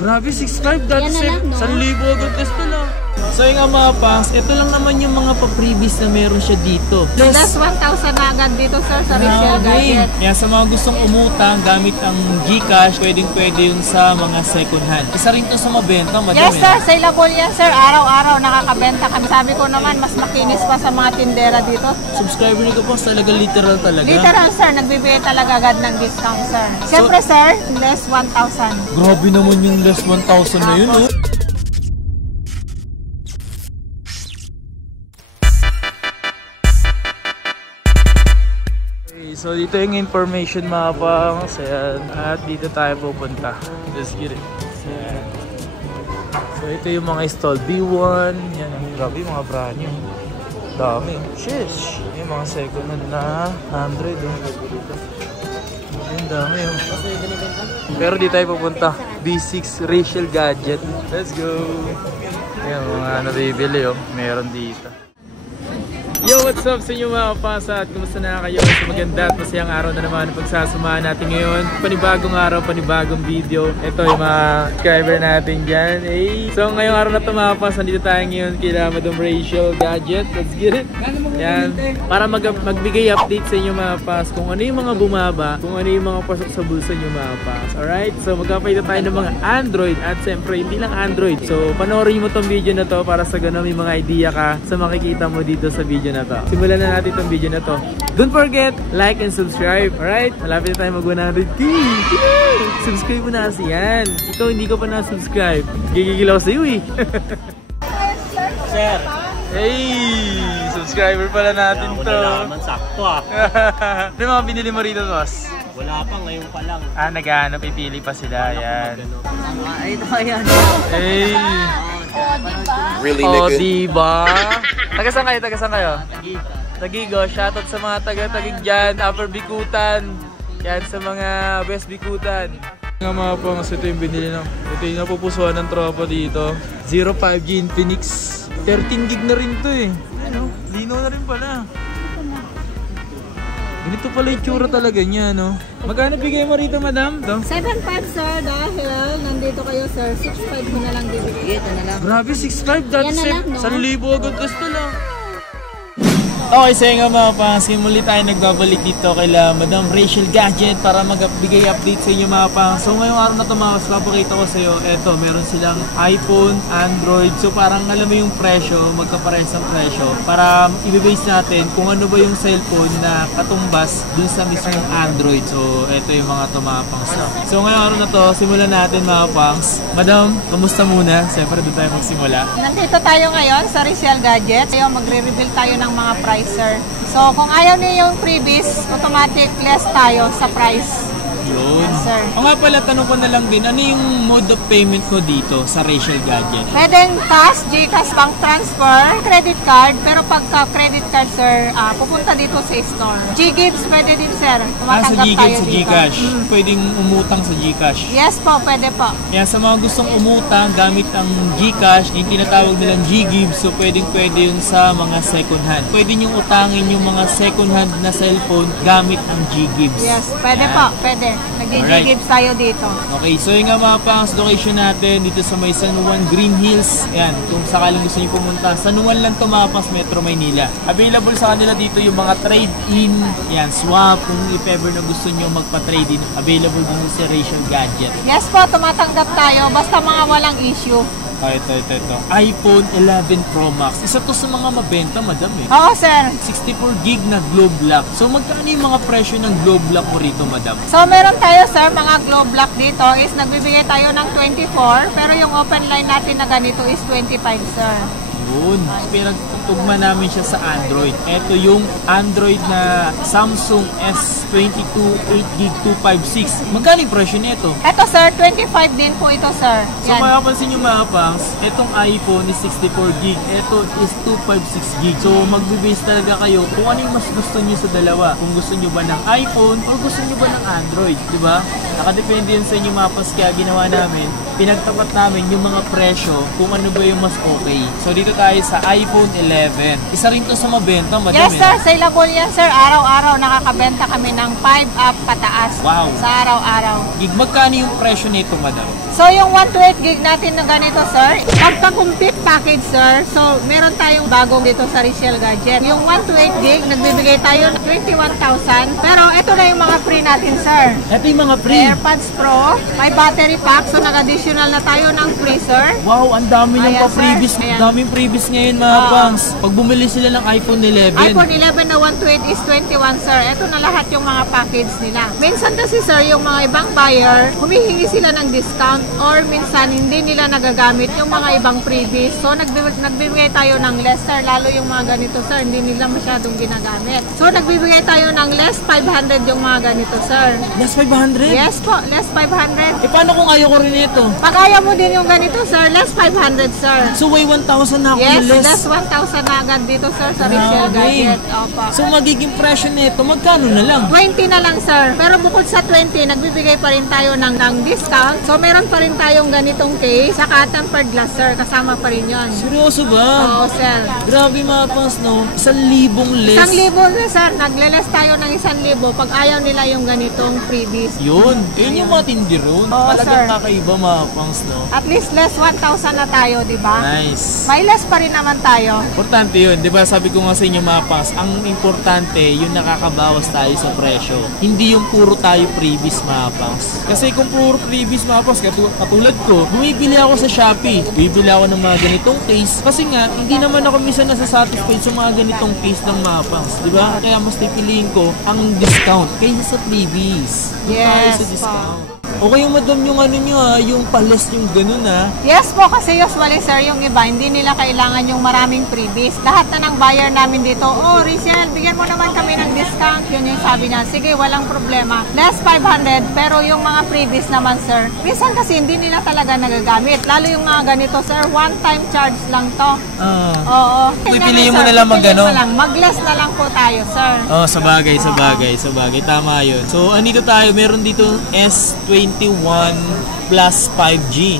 Grabe, 6.5 dati. Yan na lang, no? 1,000 agad gusto lang. So yung mga pangs, ito lang naman yung mga pa-previous na meron siya dito. Plus 1,000 na agad dito sir sa resale gadget. Kaya sa mga gustong umutang gamit ang GCash, pwedeng-pwede yun sa mga second hand. Isa rin to sa mabenta, madami. Yes sir, saleable yan sir. Araw-araw nakakabenta kami. Sabi ko naman, mas makinis pa sa mga tindera dito. Subscriber ni Kapos talaga, literal talaga. Literal sir, nagbibigay talaga agad ng discount sir. Siyempre sir, less 1,000. Grabe naman yung less 1,000 na yun, no? So dito yung information mga pangs, ayan, at dito tayo pupunta. Just get it. So ito yung mga stall B1, yan, grabe yung mga brand new. Dami, shish! Yung mga second hand na 100, yung dami yung. Pero dito tayo pupunta, B6 Racial Gadget. Let's go! Ayan mga nabibili meron dito. Yo, what's up sa inyo mga kapasa at kumusta na kayo sa maganda at masayang araw na naman pagsasamahan natin ngayon. Panibagong araw, panibagong video. Ito yung mga subscriber natin dyan. Hey. So ngayong araw na ito mga kapasa, nandito tayo ngayon kila Madam Racial Gadget. Let's get it! Yan. Para magbigay update sa inyo mga kapasa kung ano yung mga bumaba, kung ano yung mga pasok sa bulsa nyo mga kapasa. Alright? So magkapalita tayo ng mga Android at siyempre hindi lang Android. So panoorin mo tong video na to para sa ganun may mga idea ka sa makikita mo dito sa video na to. Simulan na natin itong video na to. Don't forget, like and subscribe. Alright? Malapit na tayo mag 100K. Subscribe mo na kasi yan. Ikaw hindi ka pa na-subscribe. Gigigil ako sa iyo eh. Sir. Hey! Subscriber pala natin to. Wala naman sakto ah. Ano yung mga binili mo rito, boss? Wala pa, ngayon pa lang. Ah, naghahanap, pipili pa sila. Yan. Ito yan. Hey! Really, Oh, nigga? diba? Tagasan kayo, tagasan kayo? Tagigo, shoutout sa mga taga-tagig dyan, Upper Bikutan. Yan sa mga West Bikutan. Nga mga pangas, ito yung binili ng, ito yung napupusuan ng tropa dito. 05G Infinix. 13 gig na rin to eh. Ano? Lino na rin pala. Ganito pala yung tsura talaga niya, no? Magkano bigay mo rito, madam? 7,500 sir, dahil nandito kayo sir, 6,500 ko na lang bibigay. Ito na lang. Grabe, 6.5 dati. Yan na lang, no? 1,000 agad gusto lang. Okay, so nga mga pangas, muli tayo nagbabalik dito kay Madam Racial Gadget para magbigay update sa inyo mga pangas. So ngayong araw na ito mga pangas, papakita ko sa iyo, eto, meron silang iPhone, Android. So parang alam mo yung presyo, magkapares ang presyo para i-base natin kung ano ba yung cellphone na katumbas dun sa mismong Android. So eto yung mga ito mga pangas. So ngayong araw na to, simulan natin mga pangas. Madam, kamusta muna? Siyempre doon tayo magsimula. Nandito tayo ngayon sa Racial Gadget. Ngayon magre-reveal tayo ng mga price sir. So kung ayaw niyo yung freebies, automatic less tayo sa price. Yun. Yes, sir. O nga pala, tanong ko na lang din, ano yung mode of payment mo dito sa Racial Gadget? Pwedeng cash, GCash, bank transfer, credit card, pero pagka credit card sir, pupunta dito sa store. G-Gives pwede din sir. Sa Tumatanggap tayo sa dito. GCash. Pwedeng umutang sa GCash. Yes po, pwede po. Kaya sa mga gustong umutang gamit ang GCash, yung tinatawag nilang G-Gives, so pwede yun sa mga second hand. Pwede nyo utangin yung mga second hand na cellphone gamit ang G-Gives. Yes, pwede Yan. po, pwede. Nag-G-Gives tayo dito. Okay, so yung nga mga pangas location natin dito sa may San Juan Green Hills. Yan, kung sakaling gusto nyo pumunta, San Juan lang tumapas, Metro Maynila. Available sa kanila dito yung mga trade-in, yan, swap, kung if ever na gusto nyo magpa-trade-in, available din sa Racial Gadget. Yes po, tumatanggap tayo, basta mga walang issue. Ito. iPhone 11 Pro Max. Isa to sa mga mabenta, madam eh. Oo sir. 64 gig na globe lock. So magkano yung mga presyo ng globe lock mo rito, madam? So meron tayo sir, mga globe lock dito is nagbibigay tayo ng 24, pero yung open line natin na ganito is 25 sir. Yun. Pinagtugma namin siya sa Android. Ito yung Android na Samsung S22 8GB 256. Magkano yung presyo nito? Ito sir, 25 din po ito sir. So makapansin nyo mga pangs, itong iPhone is 64GB. Ito is 256GB. So magbe-base talaga kayo kung ano yung mas gusto nyo sa dalawa. Kung gusto nyo ba ng iPhone o gusto nyo ba ng Android. Diba? Nakadepende yun sa inyo mga pangs, kaya ginawa namin. Pinagtapat namin yung mga presyo kung ano ba yung mas okay. So dito tayo sa iPhone 11. Isa rin to sa mabenta, madami. Yes sir, saleable yan sir. Araw-araw nakakabenta kami ng 5 up pataas. Wow. Sa araw-araw. Magkano yung presyo nito, madam? So, yung 128 gig natin na ganito, sir, pagka-complete package, sir, so, meron tayong bagong dito sa Resale Gadget. Yung 128 gig, nagbibigay tayo ng 21,000. Pero, ito na yung mga free natin, sir. Ito yung mga free. AirPods Pro, may battery pack, so nag-additional na tayo ng free, sir. Wow, ang dami ng Ayan, pa-freebies. sir. Ayan. Daming freebies ngayon mga pangs. Pag bumili sila ng iPhone 11. iPhone 11 na 128 is 21, sir. Ito na lahat yung mga package nila. Minsan kasi, sir, yung mga ibang buyer, humihingi sila ng discount or minsan hindi nila nagagamit yung mga ibang freebies. So, nagbibigay tayo ng less, sir. Lalo yung mga ganito, sir, hindi nila masyadong ginagamit. So, nagbibigay tayo ng less 500 yung mga ganito, sir. Less 500? Yes po, less 500. Eh, paano kung ayaw ko rin ito? Pag ayaw mo din yung ganito, sir, less 500, sir. So, way 1,000 na ako Yes, less. less 1,000 na agad dito, sir, sa Resale Gadget. Opo. So, magiging presyo nito, magkano na lang? 20 na lang, sir. Pero bukod sa 20, nagbibigay pa rin tayo ng discount. So, meron pa rin tayong ganitong case, saka tempered glass, sir. Kasama pa rin yun. Seryoso ba? Oo, sir. Grabe mga pangs, no? 1,000 less. 1,000 na, sir. Nagle-less tayo ng 1,000 pag ayaw nila yung ganitong freebies. Yun. Yun yung mga tindiron. Oo, Talagang sir. kakaiba mga pangs, no? At least less 1,000 na tayo, di ba? Nice. May less pa rin naman tayo. Importante yun. Di ba sabi ko nga sa inyo mga pangs, ang importante yung nakakabawas tayo sa presyo. Hindi yung puro tayo freebies mga pangs. Kasi kung puro freebies mga pangs, katulad ko, bumibili ako sa Shopee. Bibili ako ng mga ganitong case. Kasi nga, hindi naman ako minsan nasasatisfied sa mga ganitong case ng mga pangs. Di ba? Kaya mas pipiliin ko ang discount kaysa sa freebies. Doon tayo Yes, sa po. discount. Okay yung madam yung ano nyo ha, yung pales yung ganun ha. Yes po, kasi usually, sir, yung iba, hindi nila kailangan yung maraming freebies. Lahat na ng buyer namin dito, oh, Resale, bigyan mo naman kami ng discount. Yun yung sabi niya, sige, walang problema. Less 500, pero yung mga freebies naman, sir, minsan kasi hindi nila talaga nagagamit. Lalo yung mga ganito, sir, one-time charge lang to. Oo. Pipiliin mo Sir, na lang pipiliin mag-ano? mo lang. Mag-less na lang po tayo, sir. Oh, sabagay. Tama yun. So, andito tayo, meron dito S21 plus 5G.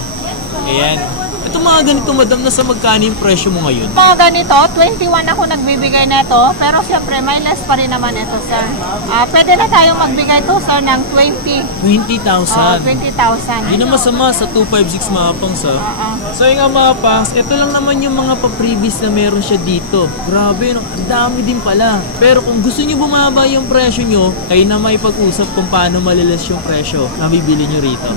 Ayan. Ito mga ganito, madam, nasa magkano yung presyo mo ngayon? Mga ganito, 21 ako nagbibigay nito, pero siyempre may less pa rin naman ito, sir. Pwede na tayong magbigay to, sir, ng 20. 20,000. 20,000. Hindi na masama sa 256 mga pangs ha. So yung nga mga pangs, ito lang naman yung mga pa-previous na meron siya dito. Grabe, no? Ang dami din pala. Pero kung gusto nyo bumaba yung presyo nyo, kayo na may pag-usap kung paano malilas yung presyo na bibili nyo rito.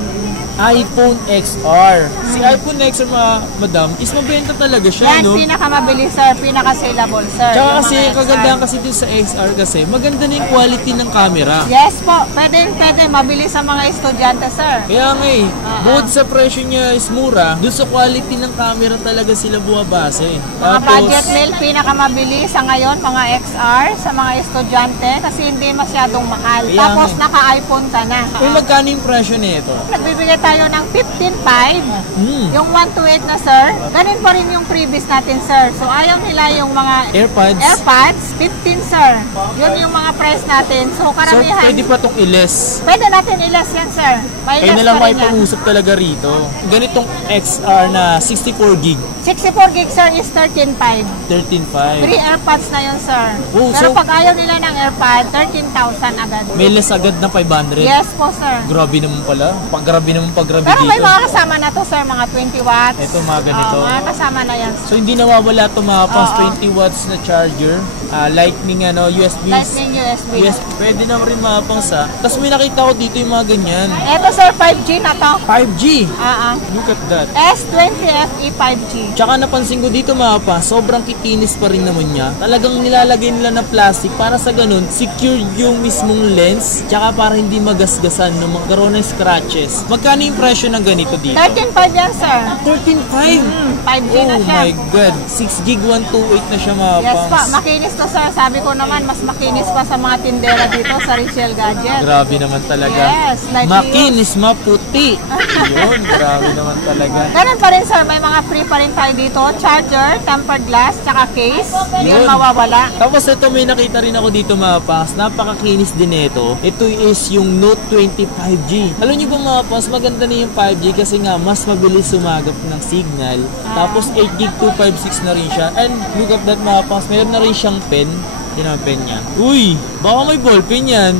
iPhone XR. Si iPhone XR madam, is mabenta talaga siya, Yan, no? pinakamabili, sir. Pinaka-saleable, sir. Tsaka Yung kasi, mga XR. kagandahan kasi dun sa XR kasi, maganda na yung quality ng camera. Yes po. Pwede. Mabili sa mga estudyante, sir. Kaya nga bukod sa presyo niya is mura, dun sa quality ng camera talaga sila buwabase. Mga budget meal, pinakamabili sa ngayon, mga XR, sa mga estudyante, kasi hindi masyadong mahal. Kaya Tapos, nga. naka-iPhone ka na. Kung magkano yung presyo nito? Nagbibigay tayo ng 15,500. Yung 128 na, sir, ganun pa rin yung previous natin, sir. So, ayaw nila yung mga AirPods, 15, sir. Yun yung mga price natin. So, So, karamihan. pwede pa itong i-less. Pwede natin i-less yan, sir. May Kayo less na lang pa rin may yan. pag-usap talaga rito. Ganitong XR na 64 gig, 64 gig, sir, is 13,500. 13.5. Free AirPods na yun, sir. Oh, Pero so- pag ayaw nila ng AirPod, 13,000 agad. May less agad na 500. Yes po, sir. Grabe naman pala. Paggrabe Pero may dito. mga kasama na to, sir. Mga 20 watts. Ito, mga ganito. Mga kasama na yan. So hindi nawawala ito mga pang Oo. 20 watts na charger, lightning USB. Lightning USB. Pwede naman rin mga pang sa. Tapos may nakita ko dito yung mga ganyan. Ito, sir, 5G na to. 5G. Look at that. S20 FE 5G. Tsaka napansin ko dito mga pa, sobrang kikinis pa rin naman niya. Talagang nilalagay nila na plastic para sa ganun, secure yung mismong lens. Tsaka para hindi magasgasan no, magkaroon ng scratches. Magkano yung presyo ng ganito dito? 13,500 yan, sir. 13.5. 5G na Oh siya. my God. 6 gig 128 na siya mga Yes pangs. pa, makinis to, sir. Sabi ko naman, mas makinis pa sa mga tindera dito sa Resale Gadget. Grabe naman talaga. Yes, like makinis, maputi. Yun, grabe naman talaga. Ganun pa rin, sir. May mga free pa rin tayo dito. Charger, tempered glass, tsaka case. Hindi yun mawawala. Tapos ito, may nakita rin ako dito mga pangs. Napakakinis din ito. Ito is yung Note 20 5G. Alam niyo ba mga pangs, maganda na yung 5G kasi nga mas mabilis sumagap ng signal. Tapos 8 gig 256 na rin siya. And look at that mga pangs, mayroon na rin siyang pen. Yan ang pen niya. Uy, baka may ballpen yan.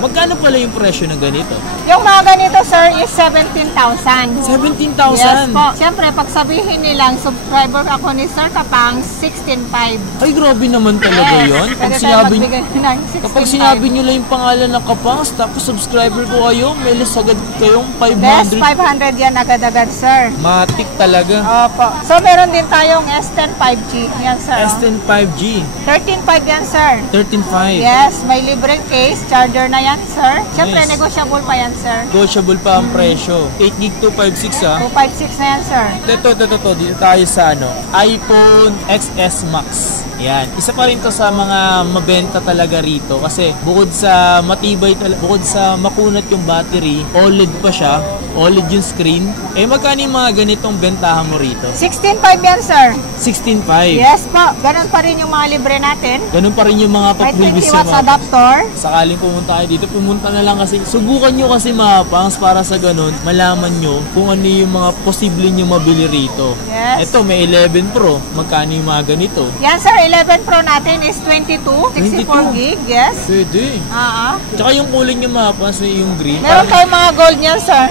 Magkano pala yung presyo ng ganito? Yung mga ganito, sir, is 17,000. 17,000? Yes po. Siyempre, pag sabihin nilang subscriber ako ni Sir Kapang, 16,500. Ay, grabe naman talaga yun. Pwede tayo magbigay ng 16,500. Kapag sinabi nyo lang yung pangalan ng Kapangs, tapos subscriber ko kayo, may less agad kayong Best 500. 500 yan agad-agad, sir. Matik talaga. Opo. So, meron din tayong S10 5G. Yan, sir. S10 5G. 13.5 yan, sir. 13.5. Yes, may libreng case. Charger na yan, sir. Siyempre, Nice. negotiable pa yan, sir. Negotiable pa ang presyo. 8 gig 256 ha. 256 na yan, sir. Ito. Dito tayo sa iPhone XS Max. Yan. Isa pa rin to sa mga mabenta talaga rito kasi bukod sa matibay bukod sa makunat yung battery, OLED pa siya, OLED yung screen. Magkano yung mga ganitong bentahan mo rito? 16.5 yan, sir. 16.5. Yes po. Ganun pa rin yung mga libre natin. Ganun pa rin yung mga May 20 previous watts adapter. Sakaling pumunta kayo dito, pumunta na lang kasi subukan nyo kasi mga pangs para sa ganun, malaman nyo kung ano yung mga posible nyo mabili rito. Yes. Ito, may 11 Pro. Magkano yung mga ganito? Yan, sir. 11 Pro natin is 22. 64 gig. Yes. Pwede. Tsaka yung kulay nyo mga pangs, yung green. Meron tayong mga gold niyan, sir.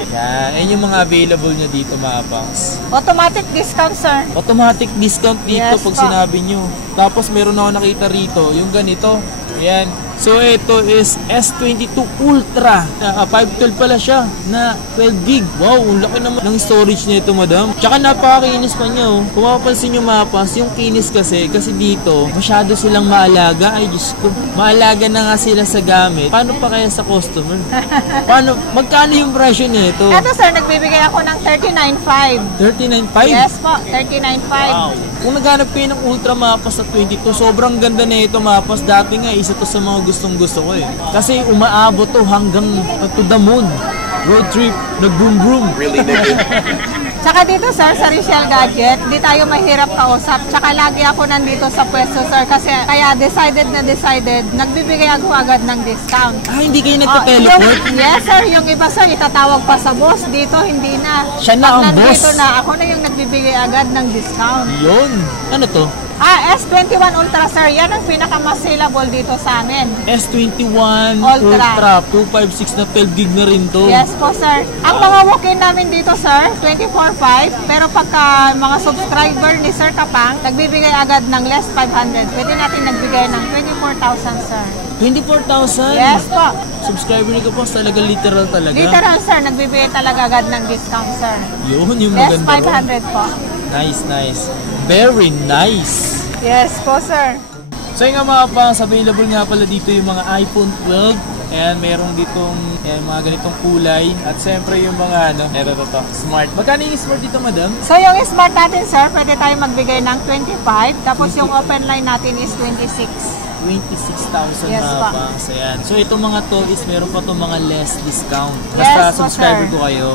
Yan yung mga available nyo dito mga pangs. Automatic discount, sir. Automatic discount dito Yes, pag po. sinabi nyo. Tapos meron ako nakita rito, yung ganito. Ayan. So ito is S22 Ultra. 512 pala siya na 12 gig. Wow, ang laki naman ng storage nito, madam. Tsaka napakakinis pa niya, oh. Kung mapapansin nyo mapas, yung kinis kasi dito, masyado silang maalaga. Ay, Diyos ko. Maalaga na nga sila sa gamit. Paano pa kaya sa customer? Magkano yung presyo nito? Ito, sir, nagbibigay ako ng 39.5. 39.5? Yes po, 39.5. Wow. Kung naghanap kayo ng Ultra Mapas sa 22, sobrang ganda na ito Mapas. Dati nga, isa to sa mga gustong-gusto ko eh. Kasi umaabot to hanggang to the moon. Road trip, nag-boom-boom. Really, nigga? Tsaka dito, sir, sa Rachel Gadget, di tayo mahirap kausap. Tsaka lagi ako nandito sa pwesto, sir, kasi kaya decided, nagbibigay ako agad ng discount. Hindi kayo nagpa-teleport? Yes, sir. Yung iba, sir, itatawag pa sa boss. Dito, hindi na. Siya na ang boss. Nandito na, ako na yung nagbibigay agad ng discount. Yun. Ano to? S21 Ultra, sir. Yan ang pinaka-mas saleable dito sa amin. S21 Ultra. Ultra 256 na 12 gig na rin to. Yes po, sir. Ang mga walk-in namin dito, sir, 24.5. Pero pagka mga subscriber ni Sir Kapang, nagbibigay agad ng less 500. Pwede natin nagbigay ng 24,000, sir. 24,000? Yes po. Subscriber ni Kapos talaga literal talaga. Literal, sir. Nagbibigay talaga agad ng discount, sir. Yun, yung Less maganda 500 po. Nice. Very nice. Yes po, sir. So yung nga mga pangs, available nga pala dito yung mga iPhone 12. Ayan, meron ditong mga ganitong kulay. At siyempre yung mga ito, smart. Magkano yung smart dito, madam? So yung smart natin, sir, pwede tayo magbigay ng 25. Tapos yung open line natin is 26. 26,000 Yes, mga pa. pangs. Ayan. So itong mga to is meron pa itong mga less discount. Yes, Basta po, subscriber sir. ko kayo.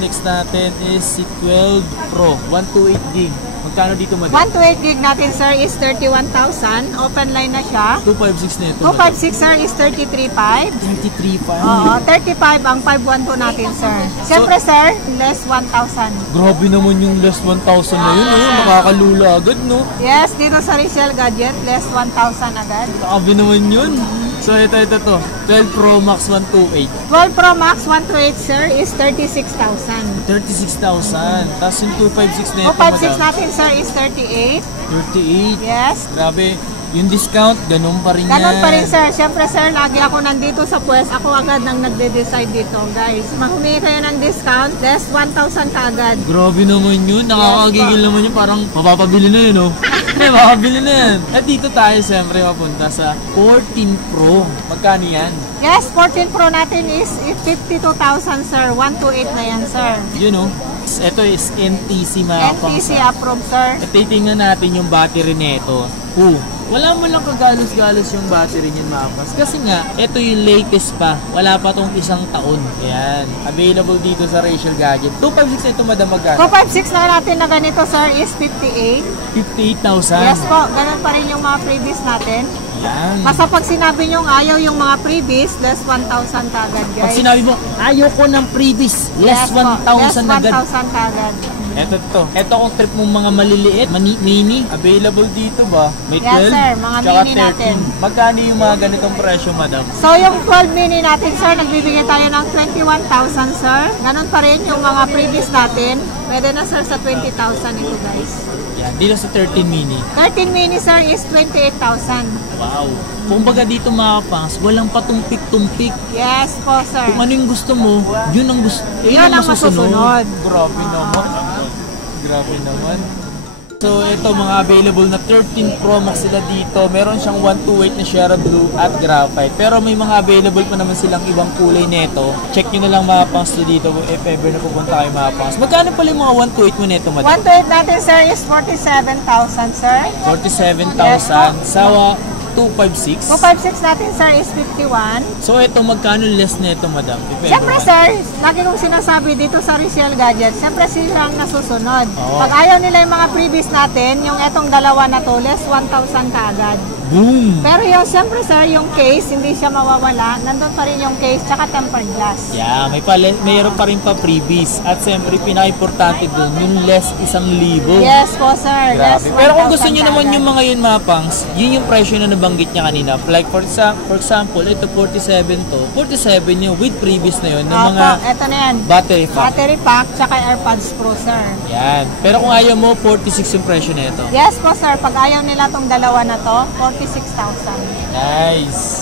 Next natin is si 12 Pro, 128 gig. Magkano dito, madam? 128 gig natin, sir, is 31,000. Open line na siya. 256 na ito, 256, sir, is 33.5. 33.5. Oo, 35 ang 512 natin, sir. Siyempre, sir, less 1,000. Grabe naman yung less 1,000 na yun, nakakalula agad, no? Yes, dito sa Rachel Gadget, less 1,000 agad. Grabe naman yun. So ito, 12 Pro Max 128. 12 Pro Max 128, sir, is 36,000. 36,000. Tapos yung 256 na ito, 256 madam. natin, sir, is 38. 38. Yes. Grabe. Yung discount, ganun pa rin yan. Ganon pa rin, sir. Siyempre, sir, lagi ako nandito sa pwes. Ako agad nang nagde-decide dito, guys. Humingi kayo ng discount, less 1,000 ka agad. Grabe naman yun. Nakakagigil naman yun. Parang mapapabili na yun, no? Hindi, mapapabili na yan. At dito tayo, siyempre, mapunta sa 14 Pro. Magkano yan? Yes, 14 Pro natin is 52,000, sir. 128 na yan, sir. Yun, no? Ito is NTC mga NTC pangs. approved, sir. At titingnan natin yung battery nito. Wala mo lang kagalos-galos yung battery niyan mapas. Kasi nga, ito yung latest pa. Wala pa tong isang taon. Ayan. Available dito sa Rachel Gadget. 256 ito, madam, magkano? 256 na natin na ganito, sir, is 58. 58,000. Yes po, ganun pa rin yung mga previous natin. Ayan. Basta pag sinabi nyo ayaw yung mga previous, less 1,000 ka agad, guys. Pag sinabi mo, ayaw ko ng previous, less Yes po, 1,000 agad. Less 1,000 ka agad. Ito kung trip mong mga maliliit, mini, available dito ba? May 12, Yes, sir. Mga tsaka mini natin. 13. Magkano yung mga ganitong presyo, madam? So, yung 12 mini natin, sir, nagbibigay tayo ng 21,000, sir. Ganon pa rin yung mga previous natin. Pwede na, sir, sa 20,000 ito, guys. Yan, dito sa 13 mini. 13 mini, sir, is 28,000. Wow. Kung baga dito mga pangs, walang patumpik-tumpik. Yes po, sir. Kung ano yung gusto mo, yun ang gusto. Yun ang masusunod. Grabe naman. Grabe naman. So ito mga available na 13 Pro Max sila dito. Meron siyang 128 na Sierra Blue at Graphite. Pero may mga available pa naman silang ibang kulay nito. Check nyo na lang mga pangs dito if ever na pupunta kayo mga pangs. Magkano pala yung mga 128 mo nito, madam? 128 natin, sir, is 47,000, sir. 47,000 sa 256. 256 natin, sir, is 51. So ito magkano less nito, madam? If ever Siyempre, man. sir, lagi kong sinasabi dito sa Resale Gadget, siyempre sila ang nasusunod. Oo. Pag ayaw nila yung mga previous natin, yung etong dalawa na to, less 1,000 kaagad. Boom! Pero yung, siyempre, sir, yung case, hindi siya mawawala. Nandun pa rin yung case, tsaka tempered glass. Yeah, mayroon pa rin pa freebies. At siyempre, pinaka-importante dun, yung less 1,000. Yes po, sir. Less Grabe. Pero kung gusto 1,000 niyo naman kaagad. yung mga yun mga pangs, yun yung presyo na nabanggit niya kanina. Like for example, ito 47 to. 47 yung with previous na yun, ng mga Opo, eto na yan. battery pack. Battery pack, tsaka AirPods Pro, sir. Yan. Pero kung ayaw mo, 46 yung presyo na ito. Yes po, sir. Pag ayaw nila tong dalawa na to, 46,000. Nice.